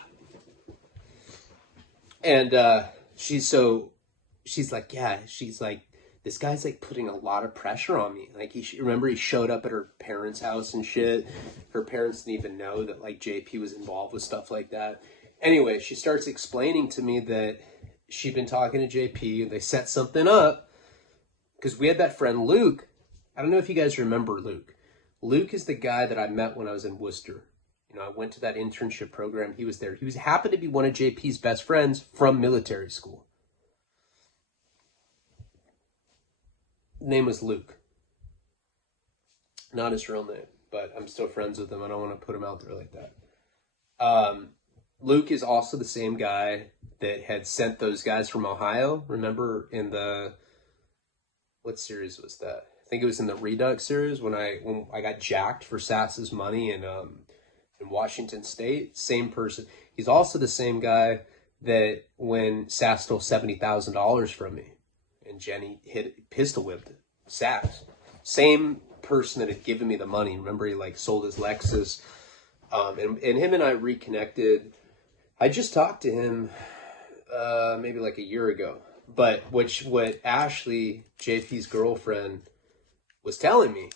And she's like, yeah, she's like, this guy's like putting a lot of pressure on me. Like remember he showed up at her parents' house and shit. Her parents didn't even know that like JP was involved with stuff like that. Anyway, she starts explaining to me that she'd been talking to JP and they set something up because we had that friend Luke. I don't know if you guys remember Luke. Luke is the guy that I met when I was in Worcester. You know, I went to that internship program. He was there. He happened to be one of JP's best friends from military school. His name was Luke. Not his real name, but I'm still friends with him. I don't want to put him out there like that. Luke is also the same guy that had sent those guys from Ohio. Remember in what series was that? I think it was in the Redux series when I got jacked for Sass's money in Washington State. Same person. He's also the same guy that when Sass stole $70,000 from me and Jenny pistol whipped Sass. Same person that had given me the money. Remember he like sold his Lexus. And him and I reconnected. I just talked to him maybe like a year ago. But what Ashley, JP's girlfriend, was telling me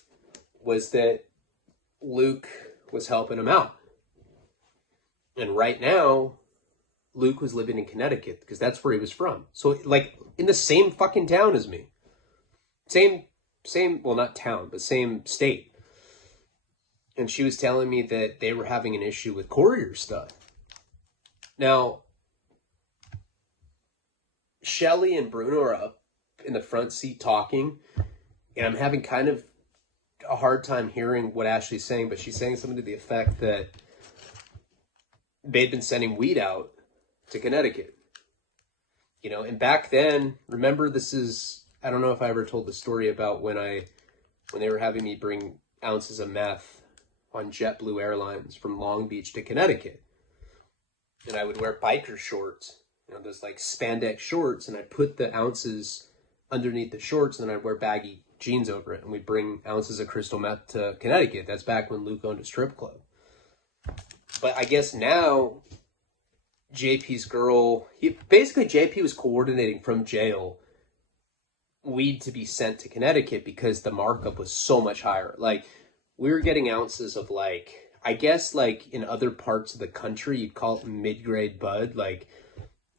was that Luke was helping him out. And right now, Luke was living in Connecticut because that's where he was from. So like in the same fucking town as me. Same, well, not town, but same state. And she was telling me that they were having an issue with courier stuff. Now, Shelly and Bruno are up in the front seat talking. And I'm having kind of a hard time hearing what Ashley's saying, but she's saying something to the effect that they'd been sending weed out to Connecticut. You know, and back then, remember, this is, I don't know if I ever told the story about when they were having me bring ounces of meth on JetBlue Airlines from Long Beach to Connecticut. And I would wear biker shorts, you know, those like spandex shorts, and I'd put the ounces underneath the shorts, and then I'd wear baggy jeans over it, and we'd bring ounces of crystal meth to Connecticut. That's back when Luke owned a strip club. But I guess now, JP's girl, JP was coordinating from jail weed to be sent to Connecticut because the markup was so much higher. Like, we were getting ounces of, like, I guess, like, in other parts of the country, you'd call it mid-grade bud. Like,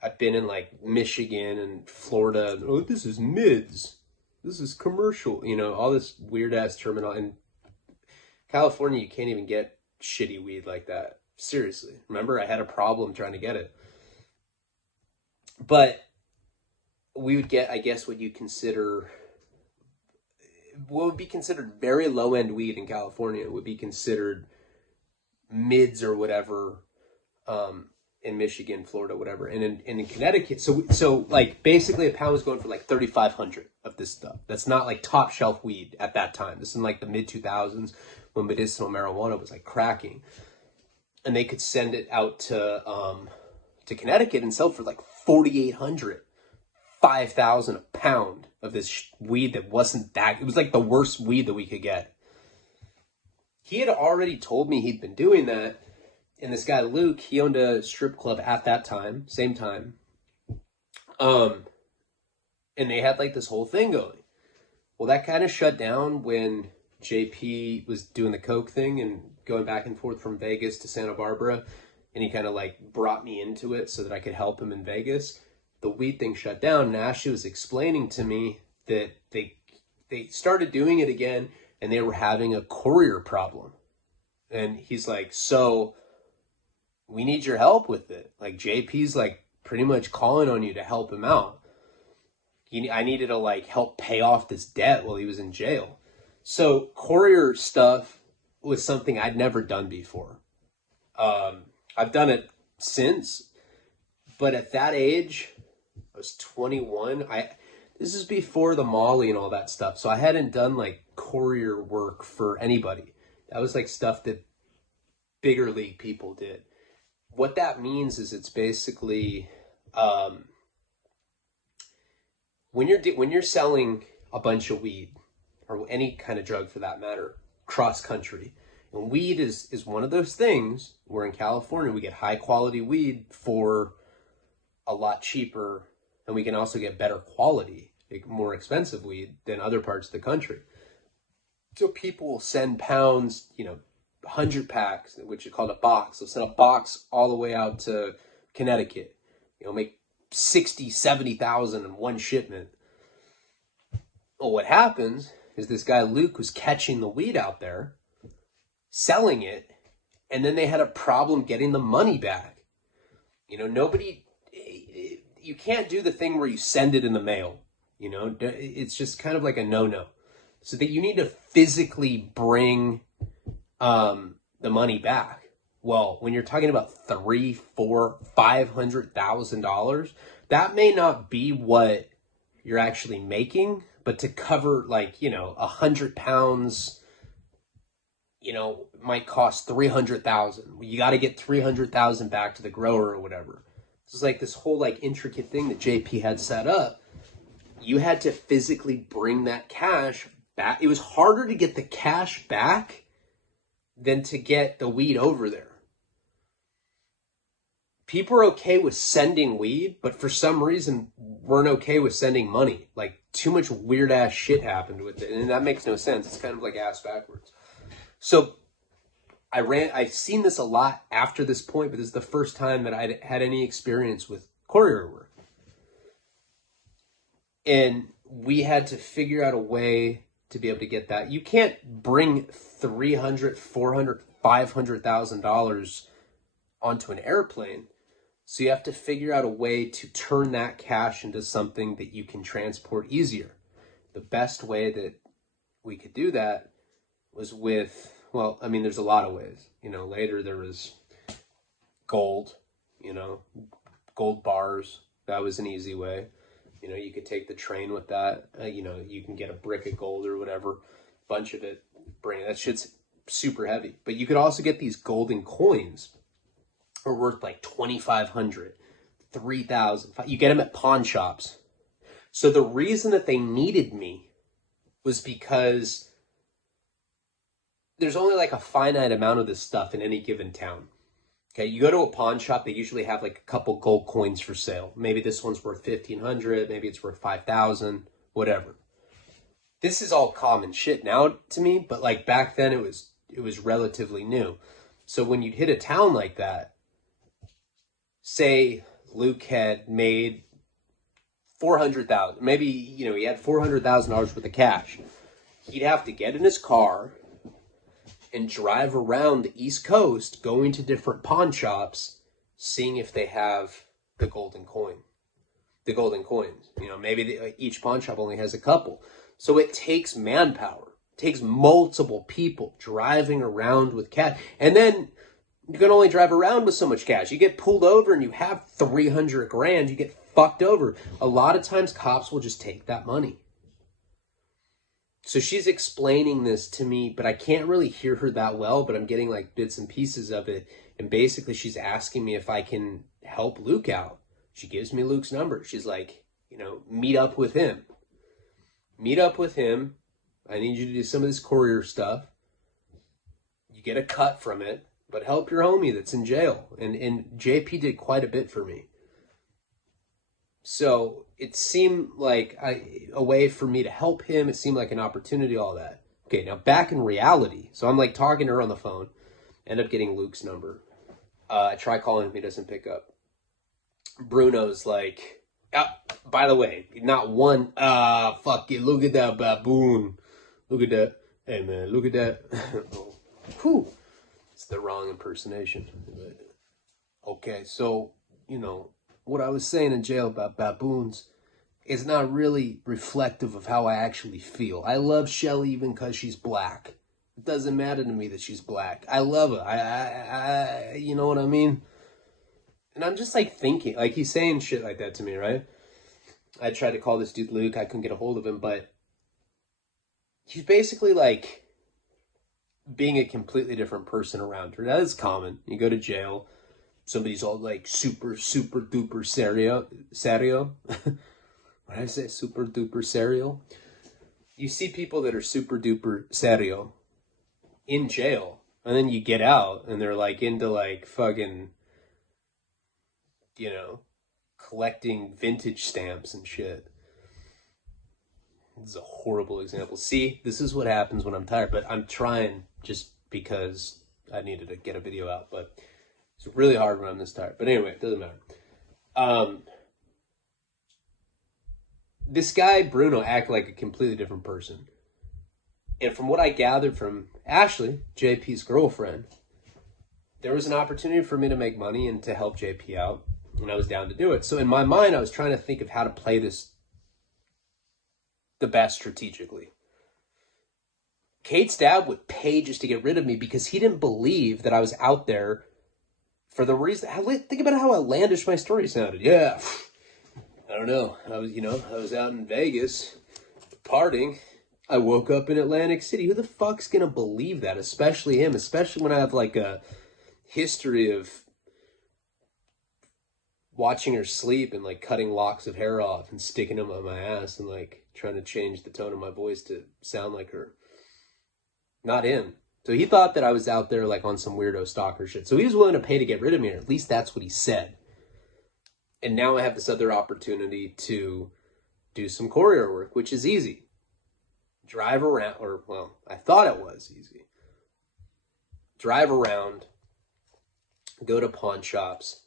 I've been in, like, Michigan and Florida. Oh, this is mids. This is commercial. You know, all this weird-ass terminology. In California, you can't even get shitty weed like that. Seriously. Remember, I had a problem trying to get it. But we would get, I guess, what would be considered very low-end weed in California would be considered mids or whatever, in Michigan, Florida, whatever. And in Connecticut, so like basically a pound was going for like 3,500 of this stuff. That's not like top shelf weed at that time. This is in like the mid 2000s when medicinal marijuana was like cracking. And they could send it out to Connecticut and sell for like 4,800. 5,000 a pound of this weed that wasn't that, it was like the worst weed that we could get. He had already told me he'd been doing that, and this guy Luke, he owned a strip club at that time, same time, and they had like this whole thing going. Well, that kind of shut down when JP was doing the coke thing and going back and forth from Vegas to Santa Barbara, and he kind of like brought me into it so that I could help him in Vegas. The weed thing shut down, and Ashley was explaining to me that they started doing it again, and they were having a courier problem. And he's like, so we need your help with it. Like, JP's like pretty much calling on you to help him out. I needed to like help pay off this debt while he was in jail. So courier stuff was something I'd never done before. I've done it since, but at that age, I was 21. This is before the Molly and all that stuff. So I hadn't done like courier work for anybody. That was like stuff that bigger league people did. What that means is it's basically when you're selling a bunch of weed or any kind of drug for that matter, cross country. And weed is one of those things where in California we get high quality weed for a lot cheaper, and we can also get better quality, like more expensive weed than other parts of the country. So people will send pounds, 100 packs, which is called a box. They'll send a box all the way out to Connecticut, make 60, 70,000 in one shipment. Well, what happens is this guy Luke was catching the weed out there, selling it, and then they had a problem getting the money back. You can't do the thing where you send it in the mail. It's just kind of like a no-no. So that you need to physically bring the money back. Well, when you're talking about $300,000, $400,000, $500,000, that may not be what you're actually making, but to cover 100 pounds, might cost $300,000. You got to get $300,000 back to the grower or whatever. This is like this whole intricate thing that JP had set up. You had to physically bring that cash back. It was harder to get the cash back than to get the weed over there. People are okay with sending weed, but for some reason weren't okay with sending money. Like, too much weird ass shit happened with it, and that makes no sense. It's kind of like ass backwards. So I've seen this a lot after this point, but this is the first time that I'd had any experience with courier work. And we had to figure out a way to be able to get that. You can't bring $300,000, $400,000, $500,000 onto an airplane. So you have to figure out a way to turn that cash into something that you can transport easier. The best way that we could do that was with, well, I mean, there's a lot of ways. You know, later there was gold, you know, gold bars. That was an easy way. You know, you could take the train with that. You know, you can get a brick of gold or whatever, bunch of it, bring it. That shit's super heavy. But you could also get these golden coins are worth like 2,500, 3,000. You get them at pawn shops. So the reason that they needed me was because there's only like a finite amount of this stuff in any given town. Okay, you go to a pawn shop, they usually have like a couple gold coins for sale. Maybe this one's worth 1,500, maybe it's worth 5,000, whatever. This is all common shit now to me, but like back then it was relatively new. So when you'd hit a town like that, say Luke had made 400,000, maybe, you know, he had $400,000 worth of cash. He'd have to get in his car and drive around the East Coast, going to different pawn shops, seeing if they have the golden coin, the golden coins. You know, maybe each pawn shop only has a couple. So it takes manpower. It takes multiple people driving around with cash. And then you can only drive around with so much cash. You get pulled over and you have 300 grand, you get fucked over. A lot of times cops will just take that money. So she's explaining this to me, but I can't really hear her that well, but I'm getting like bits and pieces of it. And basically she's asking me if I can help Luke out. She gives me Luke's number. She's like, you know, meet up with him. Meet up with him. I need you to do some of this courier stuff. You get a cut from it, but help your homie that's in jail. And JP did quite a bit for me. So it seemed like a way for me to help him. It seemed like an opportunity, all that. Okay, now back in reality. So I'm like talking to her on the phone. End up getting Luke's number. I try calling him. He doesn't pick up. Bruno's like, by the way, not one. Fuck it. Look at that baboon. Look at that. Hey, man, look at that. Oh, whew. It's the wrong impersonation. Okay, so, you know, what I was saying in jail about baboons is not really reflective of how I actually feel. I love Shelly even because she's black. It doesn't matter to me that she's black. I love her. I you know what I mean? And I'm just like thinking, like he's saying shit like that to me, right? I tried to call this dude Luke. I couldn't get a hold of him, but he's basically like being a completely different person around her. That is common. You go to jail. Somebody's all like super duper serio. What did I say? Super duper serio. You see people that are super duper serio in jail, and then you get out and they're like into like fucking, you know, collecting vintage stamps and shit. This is a horrible example. See, this is what happens when I'm tired, but I'm trying just because I needed to get a video out, but it's really hard when I'm this tired. But anyway, it doesn't matter. This guy, Bruno, acted like a completely different person. And from what I gathered from Ashley, JP's girlfriend, there was an opportunity for me to make money and to help JP out. And I was down to do it. So in my mind, I was trying to think of how to play this the best strategically. Kate's dad would pay just to get rid of me because he didn't believe that I was out there for the reason. Think about how outlandish my story sounded. Yeah, I don't know. I was out in Vegas partying. I woke up in Atlantic City. Who the fuck's gonna believe that? Especially him. Especially when I have like a history of watching her sleep and like cutting locks of hair off and sticking them on my ass and like trying to change the tone of my voice to sound like her. Not him. So he thought that I was out there like on some weirdo stalker shit. So he was willing to pay to get rid of me, or at least that's what he said. And now I have this other opportunity to do some courier work, which is easy. Drive around, or well, I thought it was easy. Drive around, go to pawn shops,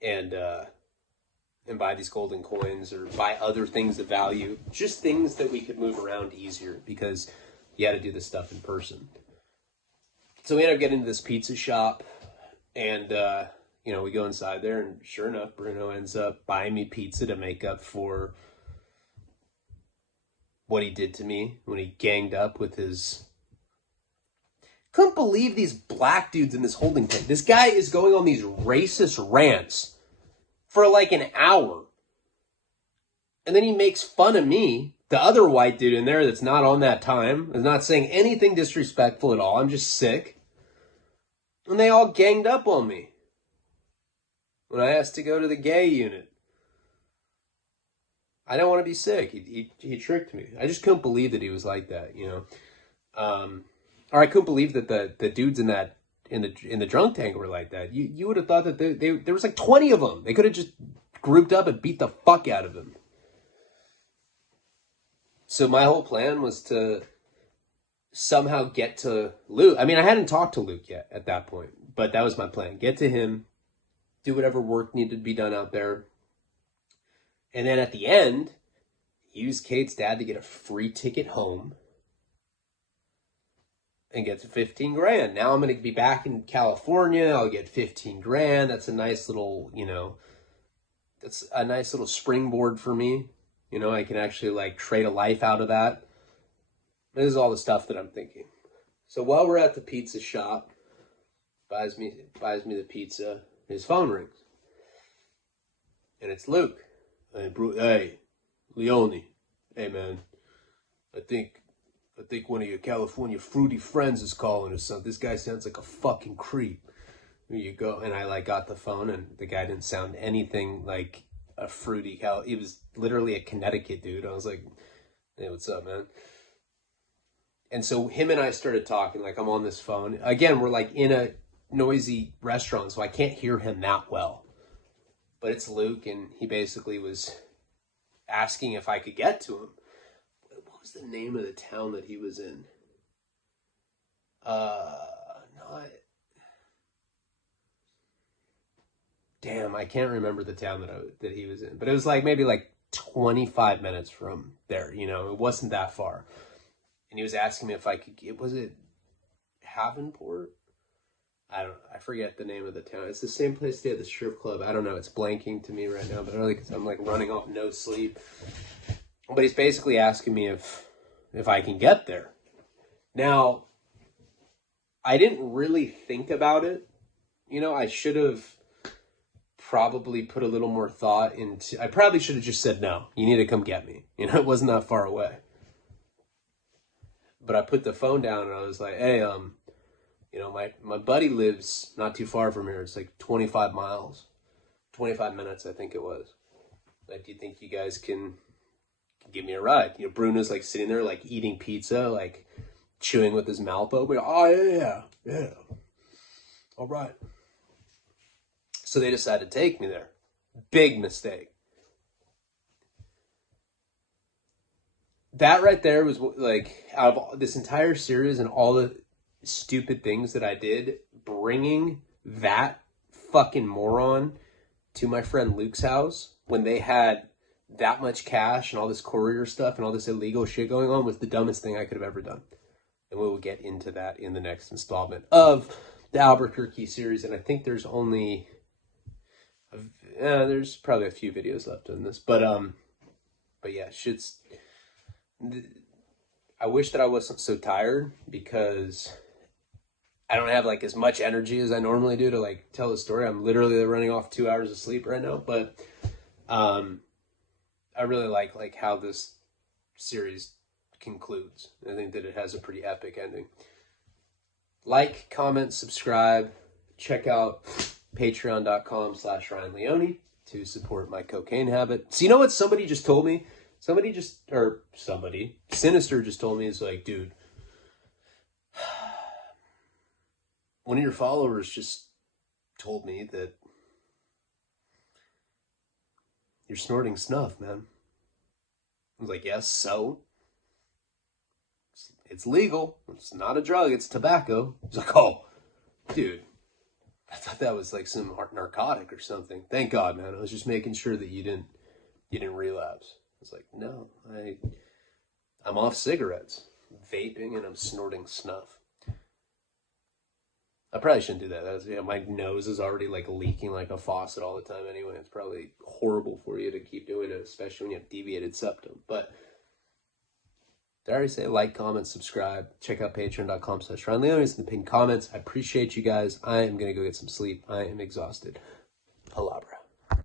and buy these golden coins or buy other things of value. Just things that we could move around easier because you had to do this stuff in person. So we ended up getting to this pizza shop, and we go inside there, and sure enough, Bruno ends up buying me pizza to make up for what he did to me when he ganged up with his... Couldn't believe these black dudes in this holding tank. This guy is going on these racist rants for like an hour. And then he makes fun of me, the other white dude in there that's not on that time, is not saying anything disrespectful at all. I'm just sick. And they all ganged up on me when I asked to go to the gay unit. I don't want to be sick. He tricked me. I just couldn't believe that he was like that, you know. Or I couldn't believe that the dudes in the drunk tank were like that. You would have thought that there was like 20 of them. They could have just grouped up and beat the fuck out of him. So my whole plan was to somehow get to Luke. I mean, I hadn't talked to Luke yet at that point, but that was my plan. Get to him, do whatever work needed to be done out there. And then at the end, use Kate's dad to get a free ticket home and get to 15 grand. Now I'm going to be back in California. I'll get 15 grand. That's a nice little, you know, that's a nice little springboard for me. You know, I can actually like trade a life out of that. This is all the stuff that I'm thinking. So while we're at the pizza shop, buys me the pizza, his phone rings. And it's Luke. Hey, Leone. Hey, man. I think one of your California fruity friends is calling or something. This guy sounds like a fucking creep. Here you go. And I like got the phone, and the guy didn't sound anything like a fruity cow. He was literally a Connecticut dude. I was like, hey, what's up, man? And so him and I started talking, like I'm on this phone. Again, we're like in a noisy restaurant, so I can't hear him that well. But it's Luke, and he basically was asking if I could get to him. What was the name of the town that he was in? Damn, I can't remember the town that he was in. But it was like maybe like 25 minutes from there, you know. It wasn't that far. And he was asking me if I could get, was it Havenport? I forget the name of the town. It's the same place they had the strip club. I don't know. It's blanking to me right now, but I'm like running off no sleep. But he's basically asking me if I can get there. Now, I didn't really think about it. You know, I should have probably put a little more thought into, I probably should have just said, no, you need to come get me. You know, it wasn't that far away. But I put the phone down and I was like, hey, you know, my buddy lives not too far from here. It's like 25 miles, 25 minutes, I think it was. Like, do you think you guys can give me a ride? You know, Bruno's like sitting there, like eating pizza, like chewing with his mouth open. Oh, yeah. All right. So they decided to take me there. Big mistake. That right there was like, out of this entire series and all the stupid things that I did, bringing that fucking moron to my friend Luke's house when they had that much cash and all this courier stuff and all this illegal shit going on was the dumbest thing I could have ever done. And we will get into that in the next installment of the Albuquerque series. And I think there's only, there's probably a few videos left in this, but yeah, I wish that I wasn't so tired because I don't have like as much energy as I normally do to like tell the story. I'm literally running off 2 hours of sleep right now, but I really like how this series concludes. I think that it has a pretty epic ending. Like, comment, subscribe, check out patreon.com/Ryan Leone to support my cocaine habit. So you know what somebody just told me? Sinister just told me, is like, dude, one of your followers just told me that you're snorting snuff, man. I was like, yes, so? It's legal. It's not a drug. It's tobacco. He's like, oh, dude, I thought that was like some narcotic or something. Thank God, man. I was just making sure that you didn't relapse. I was like, no, I'm off cigarettes, vaping, and I'm snorting snuff. I probably shouldn't do that. My nose is already like leaking like a faucet all the time anyway. It's probably horrible for you to keep doing it, especially when you have deviated septum. But Did I already say like, comment, subscribe? Check out patreon.com/RyanLeonis in the pinned comments. I appreciate you guys. I am going to go get some sleep. I am exhausted. Palabra.